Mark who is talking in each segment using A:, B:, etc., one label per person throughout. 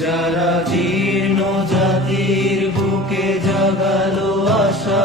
A: যারা জীর্ণ জাতির বুকে জাগালো আশা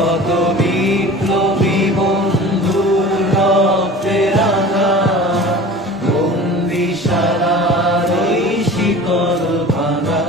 A: শত বিপ্লবী বন্ধুর রক্তে রাঙা। বন্দি সারা শিকল ভাঙা।